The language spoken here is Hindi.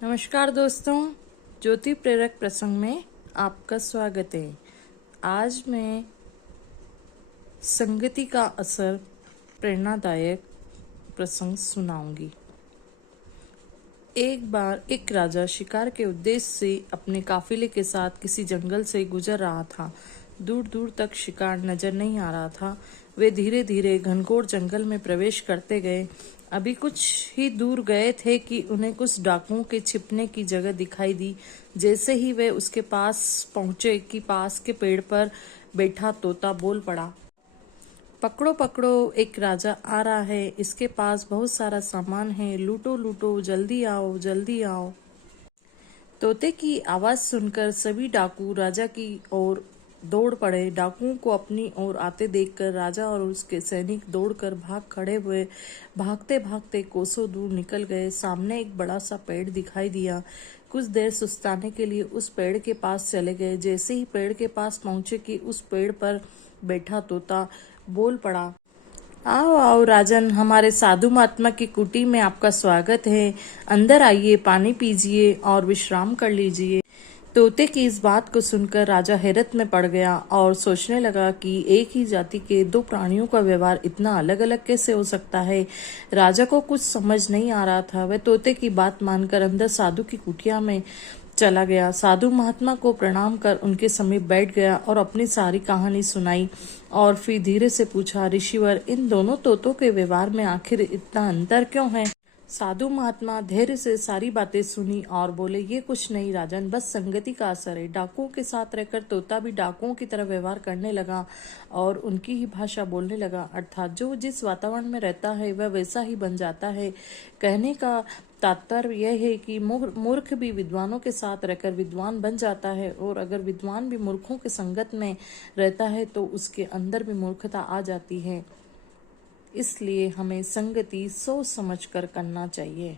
नमस्कार दोस्तों, ज्योति प्रेरक प्रसंग में आपका स्वागत है। आज मैं संगति का असर प्रेरणादायक प्रसंग सुनाऊंगी। एक बार एक राजा शिकार के उद्देश्य से अपने काफिले के साथ किसी जंगल से गुजर रहा था। दूर दूर तक शिकार नजर नहीं आ रहा था। वे धीरे धीरे घनघोर जंगल में प्रवेश करते गए। अभी कुछ ही दूर गए थे कि उन्हें कुछ डाकुओं के छिपने की जगह दिखाई दी। जैसे ही वे उसके पास पहुंचे कि पास के पेड़ पर बैठा तोता बोल पड़ा, पकड़ो पकड़ो, एक राजा आ रहा है। इसके पास बहुत सारा सामान है। लूटो लूटो, जल्दी आओ जल्दी आओ। तोते की आवाज सुनकर सभी डाकू राजा की ओर दौड़ पड़े। डाकुओं को अपनी ओर आते देखकर राजा और उसके सैनिक दौड़कर भाग खड़े हुए। भागते भागते कोसों दूर निकल गए। सामने एक बड़ा सा पेड़ दिखाई दिया। कुछ देर सुस्ताने के लिए उस पेड़ के पास चले गए। जैसे ही पेड़ के पास पहुंचे कि उस पेड़ पर बैठा तोता बोल पड़ा, आओ आओ राजन, हमारे साधु महात्मा की कुटी में आपका स्वागत है। अंदर आइए, पानी पीजिए और विश्राम कर लीजिए। तोते की इस बात को सुनकर राजा हैरत में पड़ गया और सोचने लगा कि एक ही जाति के दो प्राणियों का व्यवहार इतना अलग अलग कैसे हो सकता है। राजा को कुछ समझ नहीं आ रहा था। वह तोते की बात मानकर अंदर साधु की कुटिया में चला गया। साधु महात्मा को प्रणाम कर उनके समीप बैठ गया और अपनी सारी कहानी सुनाई और फिर धीरे से पूछा, ऋषिवर, इन दोनों तोतों के व्यवहार में आखिर इतना अंतर क्यों है? साधु महात्मा धैर्य से सारी बातें सुनी और बोले, ये कुछ नहीं राजन, बस संगति का असर है। डाकुओं के साथ रहकर तोता भी डाकुओं की तरह व्यवहार करने लगा और उनकी ही भाषा बोलने लगा। अर्थात जो जिस वातावरण में रहता है वह वैसा ही बन जाता है। कहने का तात्पर्य यह है कि मूर्ख भी विद्वानों के साथ रहकर विद्वान बन जाता है, और अगर विद्वान भी मूर्खों के संगत में रहता है तो उसके अंदर भी मूर्खता आ जाती है। इसलिए हमें संगति सोच समझ कर करना चाहिए।